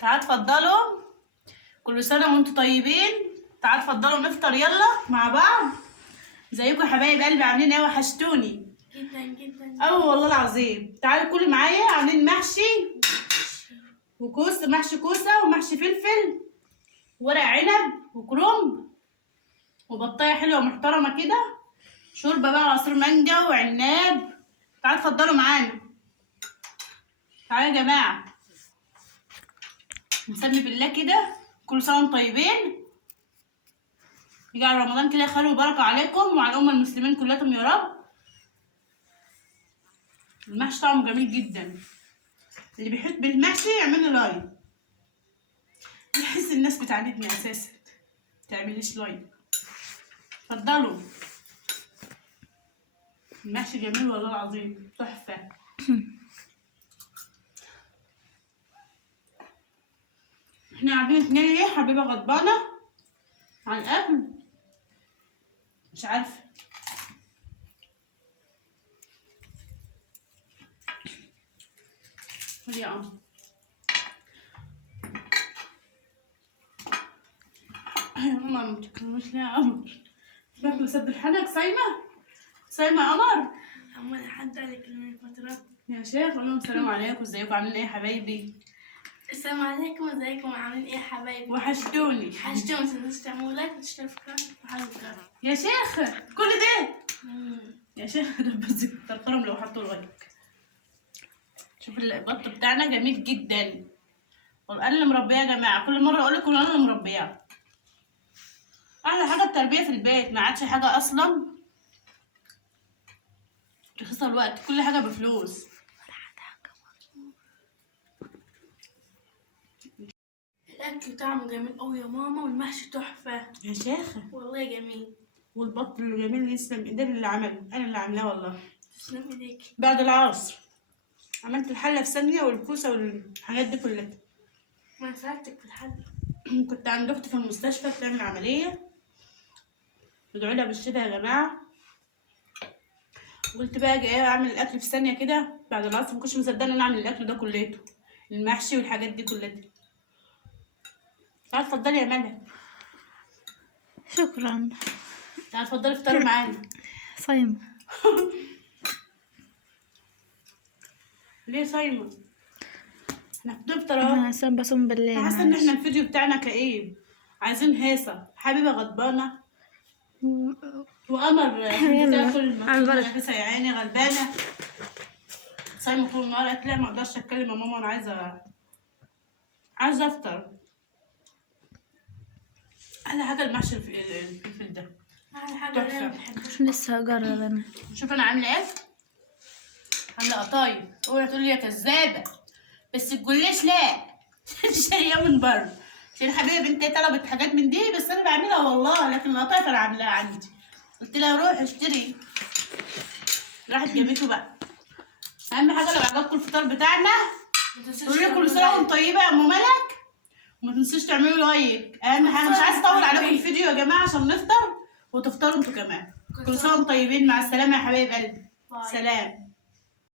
تعالوا اتفضلوا، كل سنة وانتم طيبين. تعالوا اتفضلوا نفطر يلا مع بعض. ازيكم يا حبايب قلبي، عاملين ايه؟ وحشتوني جدا جدا. والله العظيم. تعالوا كلوا معايا. عاملين محشي وكوسة، محشي كوسة ومحشي فلفل ورق عنب وكرنب وبطاية حلوة محترمة كده، شوربة بقى عصير مانجا وعناب. تعالوا اتفضلوا معانا. تعالوا يا جماعة، نسمي بالله كده. كل سنة وانتم طيبين. يجعل رمضان كده خير وبركة عليكم وعلى الأمة المسلمين كلهم يا رب. المحشي طعمه جميل جدا، اللي بيحب المحشي يعمل لي لايك. بحس الناس بتعاندني أساسا متعمليش لايك. اتفضلوا، المحشي جميل والله العظيم، تحفة. احنا قاعدين اتنين ليه؟ حبيبة غضبانة عن الأكل، مش عارفة. خد يا قمر. يا ماما ما تتكلموش ليه يا قمر؟ باكل سد الحنك. صايمة يا قمر؟ أما أنا حد عليك من فترة. يا شيخ قول لهم السلام عليكم، ازيكم عاملين ايه يا حبايبي؟ السلام عليكم، ازيكم عاملين ايه يا حبايبي؟ وحشتوني. ما تنسوش تعملوا لايك وتشتركوا في القناة وتفعلوا الجرس. يا شيخ كل ده؟ يا شيخ انا بس ترخرهم لو حطوا لايك. شوف البط بتاعنا جميل جدا، وانا اللي مربيه يا جماعه. كل مره اقول لكم انا اللي مربيه. احلى حاجه التربيه في البيت، ما عادش حاجه اصلا رخيصه الوقت، كل حاجه بفلوس. الأكل طعمه جميل أوي يا ماما، والمحشي تحفة يا شيخ والله جميل. والبط الجميل اللي يسلم ايديه اللي عمله، انا اللي عاملاه والله. تسلم ايديكي. بعد العصر عملت الحله في ثانيه والكوسه والحاجات دي كلها. ما ساعدتك في الحل. كنت عند اختي في المستشفى بتعمل عمليه، ادعوا لها بالشفا يا جماعه. قلت بقى جايه اعمل الاكل في ثانيه كده بعد العصر، ما كنتش مصدقه ان انا اعمل الاكل ده كلته، المحشي والحاجات دي كلها. تعالي اتفضلي يا ملك. شكرا. تعالي اتفضلي افطري معانا. صايمة. ليه صايمه؟ احنا بنفطر أنا اهو. عشان بصوم بالليل. حاسه ان احنا الفيديو بتاعنا كئيب، عايزين هيصه. حبيبه غضبانه وقمر بتاكل نفسها يا عيني غلبانه. صايمه طول النهار. قالت لا ما اقدرش اتكلم يا ماما، انا عايزه افطر. احلى حاجه المحشي الفلفل ده، أحلى حاجة اللي أنا ما بحبوش. لسه هجرب أنا. شوف انا عامله ايه. عامله قطايف. اوعي تقولي يا كذابه، بس الجلاش لا شاريه من بره. عشان حبيبه بنتي طلبت حاجات من دي، بس انا بعملها والله، لكن القطايف انا عاملاها عندي. قلت لها روح اشتري، راحت جابته بقى. اهم حاجه لو عجبكم الفطار بتاعنا قولوا لي كل سنه وانتم طيبه يا ام ملك، وما تنسوش تعملوا لايك. اهم حاجه، مش عايزه اطول عليكم الفيديو يا جماعه عشان نفطر وتفطروا انتوا كمان. كل سنه وانتم طيبين. مع السلامه يا حبايب قلبي. سلام.